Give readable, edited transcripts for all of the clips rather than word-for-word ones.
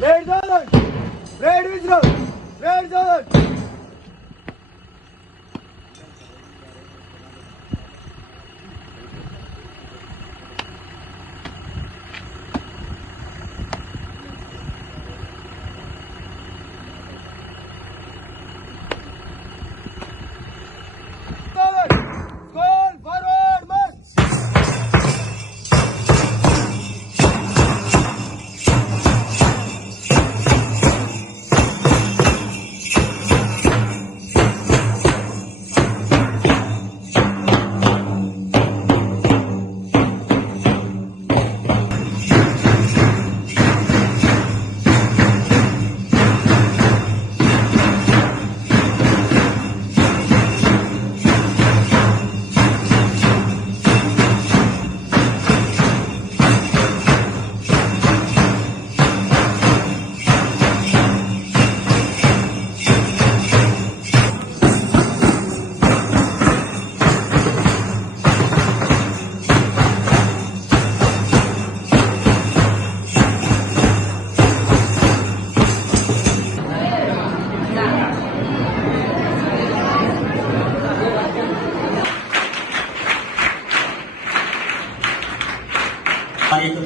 Red zone. Red whistle. Red zone.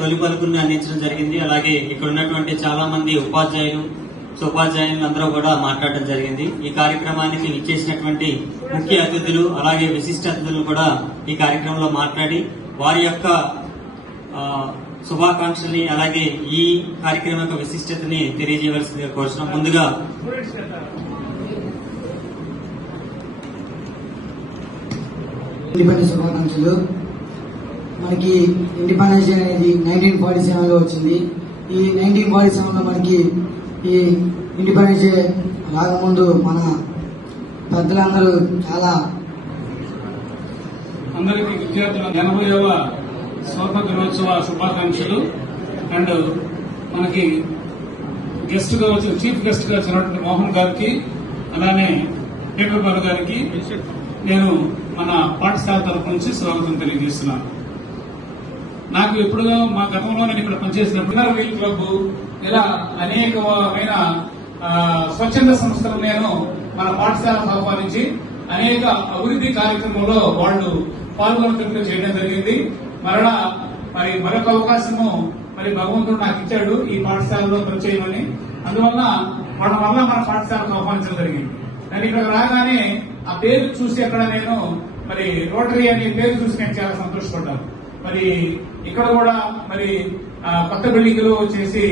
తొలి పలుకుని అందించడం జరిగింది. అలాగే ఇక్కడ ఉన్నటువంటి చాలా మంది ఉపాధ్యాయులు అందరూ కూడా మాట్లాడడం జరిగింది. ఈ కార్యక్రమానికి ఇచ్చేసినటువంటి ముఖ్య అతిథులు అలాగే విశిష్ట అతిథులు కూడా ఈ కార్యక్రమంలో మాట్లాడి వారి యొక్క శుభాకాంక్షల్ని అలాగే ఈ కార్యక్రమం యొక్క విశిష్టతని తెలియజేయవలసిందిగా కోరుతున్నాం. ముందుగా శుభాకాంక్షలు. మనకి ఇండిపెండెన్స్ డే అనేది 1947లో వచ్చింది. ఈ 1947లో మనకి ఈ ఇండిపెండెన్స్ డే రాకముందు మన పెద్దలందరూ అందరికీ విద్యార్థుల 80వ స్వాతంత్ర దినోత్సవ శుభాకాంక్షలు. అండ్ మనకి చీఫ్ గెస్ట్ గా వచ్చినటువంటి మోహన్ గారికి అలానే పేపర్ బాలు గారికి నేను మన పాఠశాల తరఫు నుంచి స్వాగతం తెలియజేస్తున్నాను. నాకు ఎప్పుడుగా మా గతంలో నేను ఇక్కడ పనిచేసినప్పుడు వీల్ క్లబ్ ఇలా అనేకమైన స్వచ్ఛంద సంస్థలు నేను మన పాఠశాలకు ఆహ్వానించి అనేక అభివృద్ధి కార్యక్రమంలో వాళ్ళు పాల్గొనేటట్లు చేయడం జరిగింది. మరొక అవకాశము భగవంతుడు నాకు ఇచ్చాడు ఈ పాఠశాలలో పనిచేయమని. అందువల్ల మన పాఠశాలకు ఆహ్వానించడం జరిగింది. నేను ఇక్కడ రాగానే ఆ పేరు చూసి అక్కడ నేను రోటరీ అనే పేరు చూసి నేను చాలా సంతోషపడ్డాను. ఇక్కడ కూడా కొత్త బిల్డింగ్లు చేసి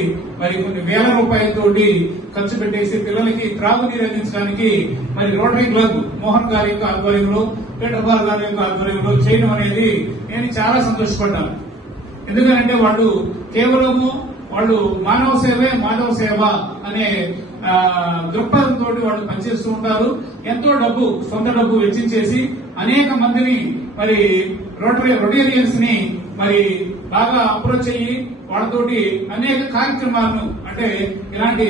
కొన్ని వేల రూపాయలతోటి ఖర్చు పెట్టేసి పిల్లలకి త్రాగునీరు అందించడానికి రోటరీ క్లబ్ మోహన్ గారి యొక్క ఆధ్వర్యంలో పేటపాల్ గారి యొక్క ఆధ్వర్యంలో చేయడం అనేది నేను చాలా సంతోషపడ్డాను. ఎందుకంటే కేవలము మానవ సేవే మాధవ సేవ అనే దృక్పథంతో వాళ్ళు పనిచేస్తూ ఉంటారు. ఎంతో సొంత డబ్బు వెచ్చించేసి అనేక మందిని రొటేరియన్స్ ని బాగా అప్రోచ్ అయ్యి వాళ్ళతోటి అనేక కార్యక్రమాలను అంటే ఇలాంటి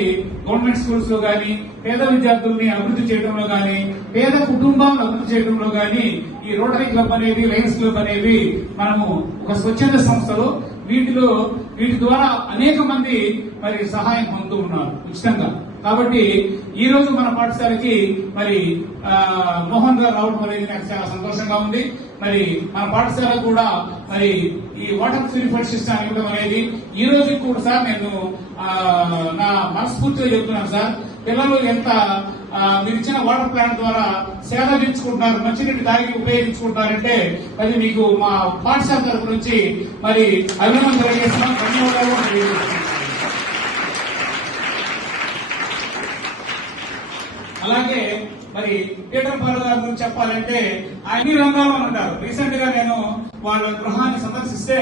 గవర్నమెంట్ స్కూల్స్ లో గాని పేద విద్యార్థుల్ని అభివృద్ధి చేయడంలో గాని పేద కుటుంబాలను అభివృద్ధి చేయడంలో గాని ఈ రోటరీ క్లబ్ అనేది లయన్స్ క్లబ్ అనేవి మనము ఒక స్వచ్ఛంద సంస్థలు వీటి ద్వారా అనేక మంది సహాయం పొందుతూ ఉన్నారు ఉచితంగా. కాబట్టి ఈ రోజు మన పాఠశాలకి మోహన్ గారు రావడం అనేది నాకు చాలా సంతోషంగా ఉంది. మన పాఠశాల కూడా ఈ వాటర్ ప్యూరిఫైడ్ సిస్టమ్ ఇవ్వడం అనేది ఈ రోజు కూడా సార్ నేను నా మనస్ఫూర్తిగా చెప్తున్నాను సార్. పిల్లలు ఎంత మీరు ఇచ్చిన వాటర్ ప్లాంట్ ద్వారా సేద తీర్చుకుంటున్నారు, మంచినీటి తాగి ఉపయోగించుకుంటున్నారంటే మీకు మా పాఠశాల తరఫు నుంచి అభినందనలు తెలియజేస్తున్నాం, ధన్యవాదాలు తెలియజేస్తున్నాం. అలాగే పీటర్ పాల్ గారి గురించి చెప్పాలంటే అన్ని రంగాల్లో ఉంటారు. రీసెంట్ గా నేను వాళ్ళ గృహాన్ని సందర్శిస్తే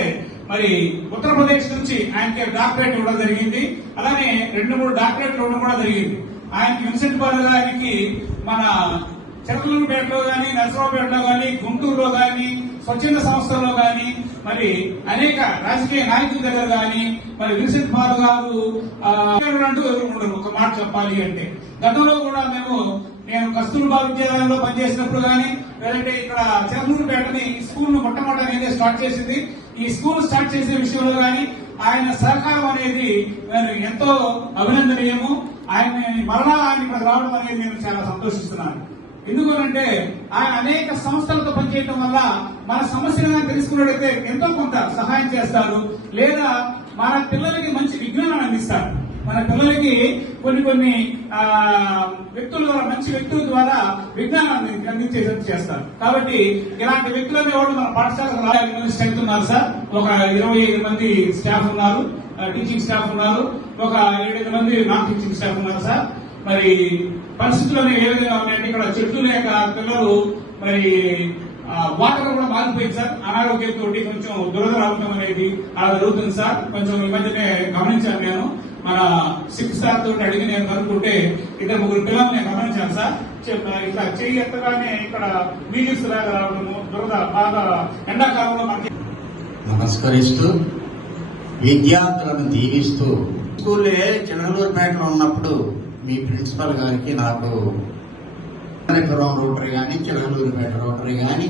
ఉత్తరప్రదేశ్ నుంచి ఆయనకి డాక్టరేట్ ఇవ్వడం జరిగింది. అలానే 2-3 డాక్టరేట్లు ఇవ్వడం కూడా జరిగింది. ఆయనకి విన్సెంట్ పాల్ గారికి మన చిలకలూరుపేటలో గాని నరసరావుపేటలో గాని గుంటూరులో గాని స్వచ్ఛంద సంస్థల్లో గాని అనేక రాజకీయ నాయకుల దగ్గర గాని విన్సెంట్ పాల్ గారు అంటూ ఉండరు. ఒక మాట చెప్పాలి అంటే గతంలో కూడా నేను కస్తూర్బా విద్యాలయంలో పనిచేసినప్పుడు గానీ లేదంటే ఇక్కడ చిలకలూరుపేటని స్కూల్ ను మొట్టమొదటి స్టార్ట్ చేసింది. ఈ స్కూల్ స్టార్ట్ చేసే విషయంలో గానీ ఆయన సహకారం అనేది నేను ఎంతో అభినందనీయము. ఆయన మరలా ఆయన ఇక్కడ రావడం అనేది నేను చాలా సంతోషిస్తున్నాను. ఎందుకంటే ఆయన అనేక సంస్థలతో పనిచేయడం వల్ల మన సమస్యలను తెలుసుకున్నట్లయితే ఎంతో కొంత సహాయం చేస్తారు, లేదా మన పిల్లలకి మంచి విజ్ఞానం అందిస్తారు. మన పిల్లలకి కొన్ని వ్యక్తుల ద్వారా, మంచి వ్యక్తుల ద్వారా విజ్ఞానాన్ని అందించేటట్టు చేస్తారు. కాబట్టి ఇలాంటి వ్యక్తులు అనేవాళ్ళు మన పాఠశాలకు 40 మంది స్ట్రెంత్ ఉన్నారు సార్. ఒక 25 మంది స్టాఫ్ ఉన్నారు, టీచింగ్ స్టాఫ్ ఉన్నారు, ఒక 7 మంది నాన్ టీచింగ్ స్టాఫ్ ఉన్నారు సార్. మరి పరిస్థితులు ఏ విధంగా ఉన్నాయంటే ఇక్కడ చెట్లు లేక పిల్లలు మరి వాటర్ కూడా మారిపోయింది సార్. అనారోగ్యంతో కొంచెం దురద రావడం అనేది అలా జరుగుతుంది సార్. కొంచెం ఈ మధ్యనే గమనించాను నేను. మన సిక్స్ స్టార్ తోటి అడిగి నేను కనుక్కుంటే 2-3 పిల్లలు నేను గమనించాను సార్. ఇట్లా చెయ్యి ఎత్తగానే ఇక్కడ మీజిల్స్ లాగా రావడము, దురద బాగా ఎండాకాలంలో మనకి. నమస్కరిస్తూ విద్యార్థులను దీవిస్తూ స్కూల్లే చినగలూరుపేటలో ఉన్నప్పుడు మీ ప్రిన్సిపల్ గారికి నాకు పురం రోటరీ కానీ, చినగలూరుపేట రోటరీ కానీ,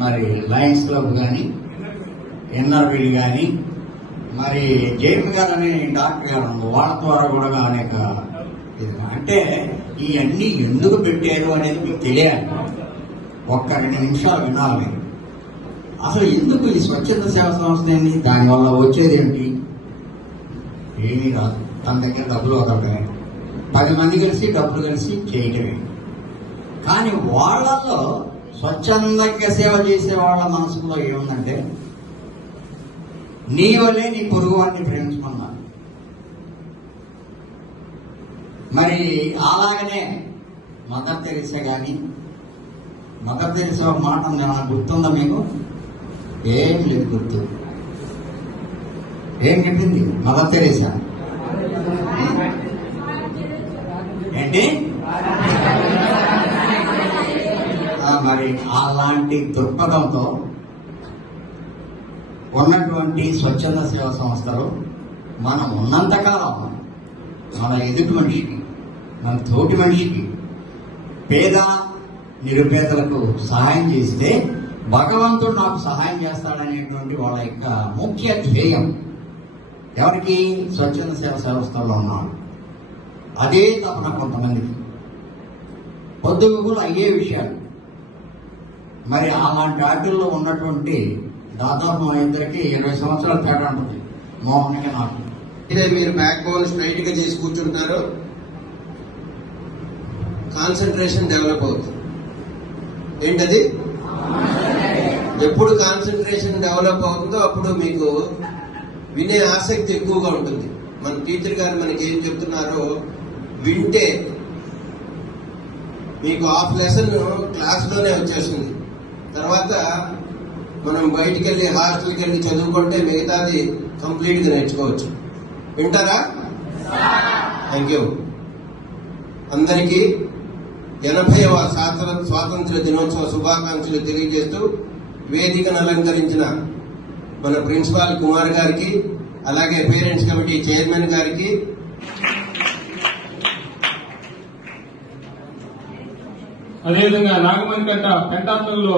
మరి లయన్స్ క్లబ్ కానీ, ఎన్ఆర్బిడి కానీ, మరి జేపీ గారు అనే డాక్టర్ గారు వాళ్ళ ద్వారా కూడా అనేక అంటే ఇవన్నీ ఎందుకు పెట్టారు అనేది మీకు తెలియాలి. ఒక్క 2 నిమిషాలు వినాలి మీరు. అసలు ఎందుకు ఈ స్వచ్ఛంద సేవా సంస్థ ఏంటి, దానివల్ల వచ్చేది ఏంటి? ఏమీ రాదు. తన దగ్గర డబ్బులు వదలడమే, 10 మంది కలిసి డబ్బులు కలిసి చేయటమే. కానీ వాళ్ళల్లో స్వచ్ఛందంగా సేవ చేసే వాళ్ళ మనసులో ఏముందంటే నీ వల్లే నీ పొరుగు వాడిని ప్రేమించుకున్నారు. మరి అలాగనే మదర్ తెరీసా కానీ, మదర్ తెరీసా ఒక మాట నాకు గుర్తుందా మీకు? ఏం లేదు గుర్తు. ఏం చెప్పింది మదర్ తెరీసా? ఏంటి? మరి అలాంటి దృక్పథంతో ఉన్నటువంటి స్వచ్ఛంద సేవా సంస్థలు మనం ఉన్నంతకాలం మన ఎదుటి మనిషికి, మన తోటి మనిషికి, పేద నిరుపేదలకు సహాయం చేస్తే భగవంతుడు నాకు సహాయం చేస్తాడనేటువంటి వాళ్ళ యొక్క ముఖ్య ధ్యేయం. ఎవరికి? స్వచ్ఛంద సేవా సంస్థల్లో ఉన్నాడు. అదే తపన కొంతమందికి పొద్దుగులు అయ్యే విషయాలు. మరి అలాంటి వాటిల్లో ఉన్నటువంటి దాదాపు మా ఇద్దరికి 20 సంవత్సరాల తేడా ఉంటుంది, మోహన్కి నాకు. ఇదే మీరు బ్యాక్ బోన్ స్ట్రైట్ గా చేసి కూర్చుంటారు, కాన్సన్ట్రేషన్ డెవలప్ అవుతుంది. ఏంటది? ఎప్పుడు కాన్సన్ట్రేషన్ డెవలప్ అవుతుందో అప్పుడు మీకు వినే ఆసక్తి ఎక్కువగా ఉంటుంది. మన టీచర్ గారు మనకి ఏం చెప్తున్నారో వింటే మీకు హాఫ్ లెసన్ క్లాస్ లోనే వచ్చేస్తుంది. తర్వాత మనం బయటికి వెళ్ళి హాస్టల్కి వెళ్ళి చదువుకుంటే మిగతాది కంప్లీట్ గా నేర్చుకోవచ్చు. వింటారా? Thank you. అందరికీ 80వ స్వాతంత్ర దినోత్సవ శుభాకాంక్షలు తెలియజేస్తూ వేదికను అలంకరించిన మన ప్రిన్సిపాల్ కుమార్ గారికి, అలాగే పేరెంట్స్ కమిటీ చైర్మన్ గారికి, అదేవిధంగా నాగమణికంట పెంటాతుల్లో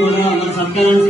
కూడా మన సత్కారాన్ని